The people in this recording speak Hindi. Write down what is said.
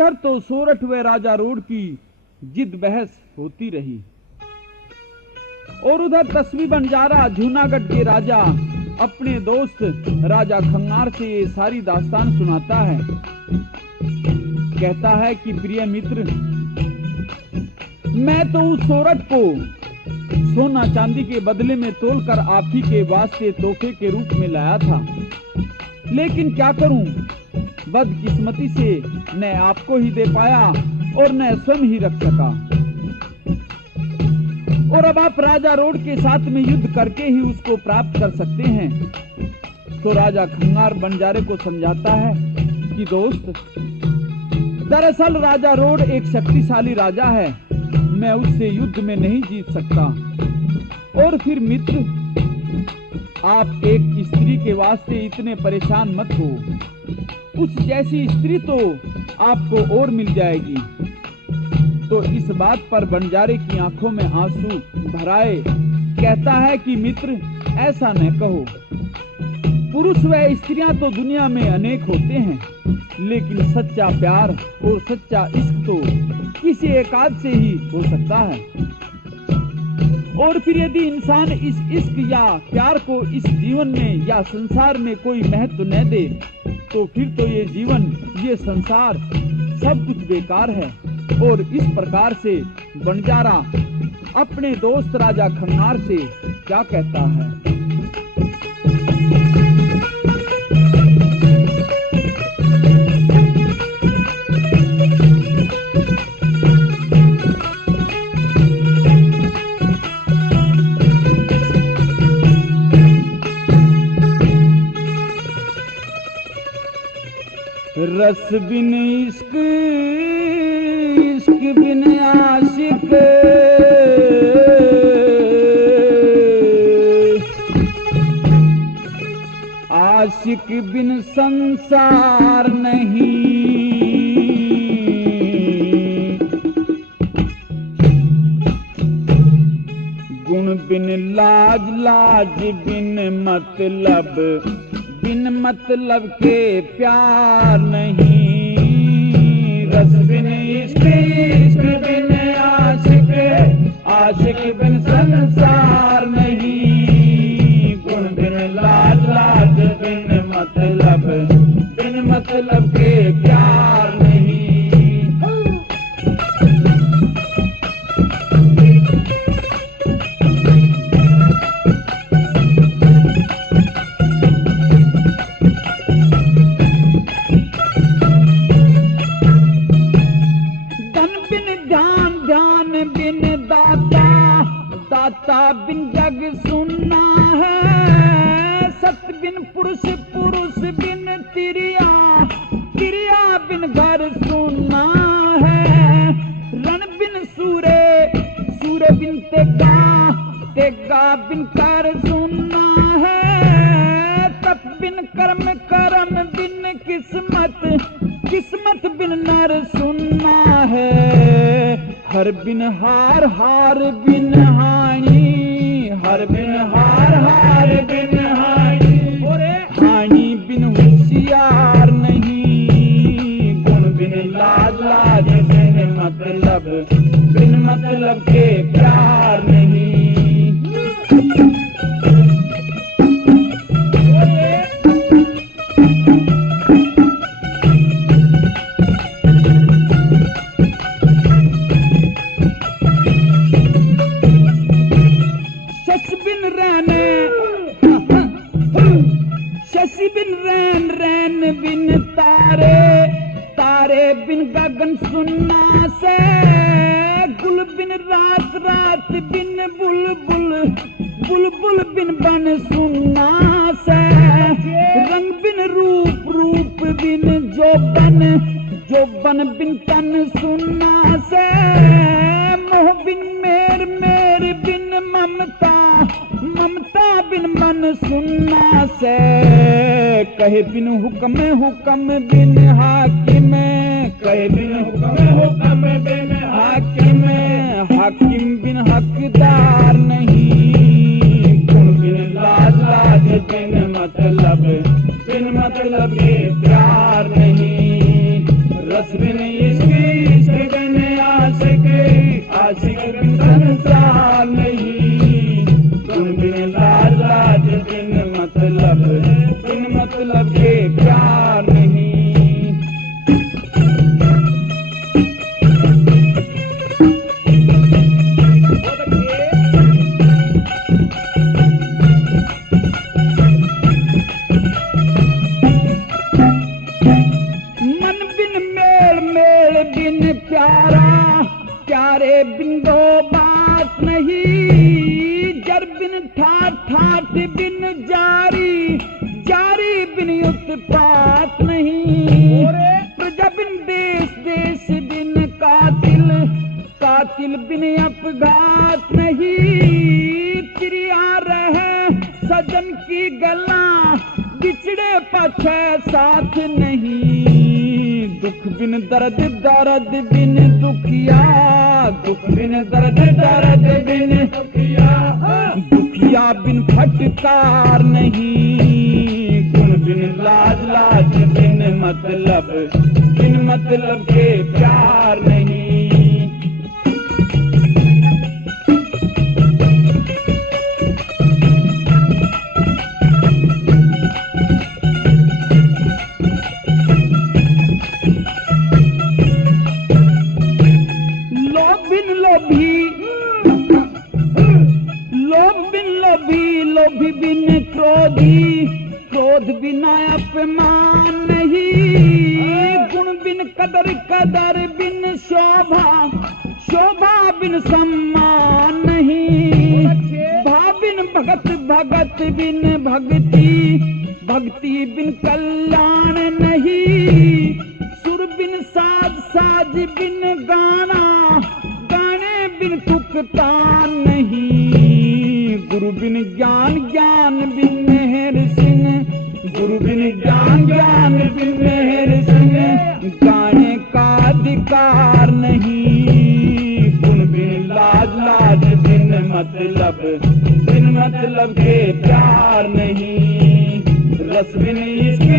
इधर तो सोरठ व राजा रोड की जिद बहस होती रही और उधर तस्वी बंजारा जूनागढ़ के राजा अपने दोस्त राजा खंगार से ये सारी दास्तान सुनाता है। कहता है कि प्रिय मित्र, मैं तो उस सोरठ को सोना चांदी के बदले में तोलकर आप ही के वास्ते तोहफे के रूप में लाया था, लेकिन क्या करूं, बदकिस्मती से न आपको ही दे पाया और न स्वयं ही रख सका। और अब आप राजा रोड के साथ में युद्ध करके ही उसको प्राप्त कर सकते हैं। तो राजा खंगार बंजारे को समझाता है कि दोस्त, दरअसल राजा रोड एक शक्तिशाली राजा है, मैं उससे युद्ध में नहीं जीत सकता। और फिर मित्र, आप एक स्त्री के वास्ते इतने परेशान मत हो, उस जैसी स्त्री तो आपको और मिल जाएगी। तो इस बात पर बंजारे की आंखों में आंसू भराए कहता है कि मित्र, ऐसा न कहो। पुरुष व स्त्रियां तो दुनिया में अनेक होते हैं, लेकिन सच्चा प्यार और सच्चा इश्क तो किसी एकाध से ही हो सकता है। और फिर यदि इंसान इस इश्क या प्यार को इस जीवन में या संसार में कोई महत्व न दे, तो फिर तो ये जीवन, ये संसार सब कुछ बेकार है। और इस प्रकार से बंजारा अपने दोस्त राजा खंगार से क्या कहता है। रस बिन इश्क, इश्क बिन आशिक, आशिक बिन संसार नहीं, गुण बिन लाज, लाज बिन मतलब, बिन मतलब के प्यार नहीं। रस बिन इश्क, इश्क बिन आशिक, आशिक बिन संसार नहीं। गुण बिन लाज, लाज बिन मतलब के प्यार नहीं। दाता बिन जग सुनना है, सत बिन पुरुष, पुरुष बिन तिरिया, तिरिया बिन घर सुनना है। रण बिन सूरे, सूरे बिन तेगा, तेगा बिन कर सुनना है। तप बिन कर्म, कर्म बिन किस्मत, किस्मत बिन नर सुनना है। हर बिन हार, हार बिन हानि, हर बिन हार, हार बिन हानि, हानि बिन होशियार नहीं। गुण बिन लाज, लाज बिन मतलब के प्यार नहीं। शशि बिन रैन, रैन बिन तारे, तारे बिन गगन सुनना से। गुल बिन रात, रात बिन बुलबुल, बुलबुल बिन बन सुनना से। रंग बिन रूप, रूप बिन जोबन, जोबन बिन तन सुनना से। मोह बिन मेर, मेर बिन ममता, ममता बिन मन सुनना से। कहे बिन हुक्म, हुक्म बिन हाकिम, कहे बिन हुक्म, हुक्म बिन हाकिम, हाकिम बिन हकदार नहीं। गुण बिन लाज, लाज बिन मतलब के प्यार नहीं। रस बिन आशिक बिन संसार नहीं, गुण बिन लाज, लाज बिन मतलब के प्यार नहीं। मन बिन मेल, मेल बिन प्यारा, प्यारे बिन दो बात नहीं। जर बिन ठाठ, ठाठ बिन जारी, जारी बिन उत्पात नहीं। प्रजा बिन देश, देश बिन कातिल, कातिल बिन अपघात नहीं। तिरिया रहे सजन की गला, बिछड़े पछे साथ नहीं। दुख बिन दर्द, दर्द बिन दुखिया, दुख बिन दर्द, दर्द बिन दुखिया, दुखिया बिन फटकार नहीं। गुण बिन लाज, लाज बिन मतलब के प्यार नहीं। लोभी बिन क्रोधी, क्रोध बिना अपमान नहीं। गुण बिन कदर, कदर बिन शोभा, शोभा बिन सम्मान नहीं। भाव बिन भगत, भगत बिन भक्ति, भक्ति बिन कल्याण नहीं। सुर बिन साज, साज बिन गाना, गाने बिन तुक तान नहीं। गुरु बिन ज्ञान, ज्ञान बिन मेहर सिंह, गुरु बिन ज्ञान, ज्ञान बिन मेहर सिंह। गाने का अधिकार नहीं। गुण बिन लाज, लाज बिन मतलब के प्यार नहीं। रस बिन इश्क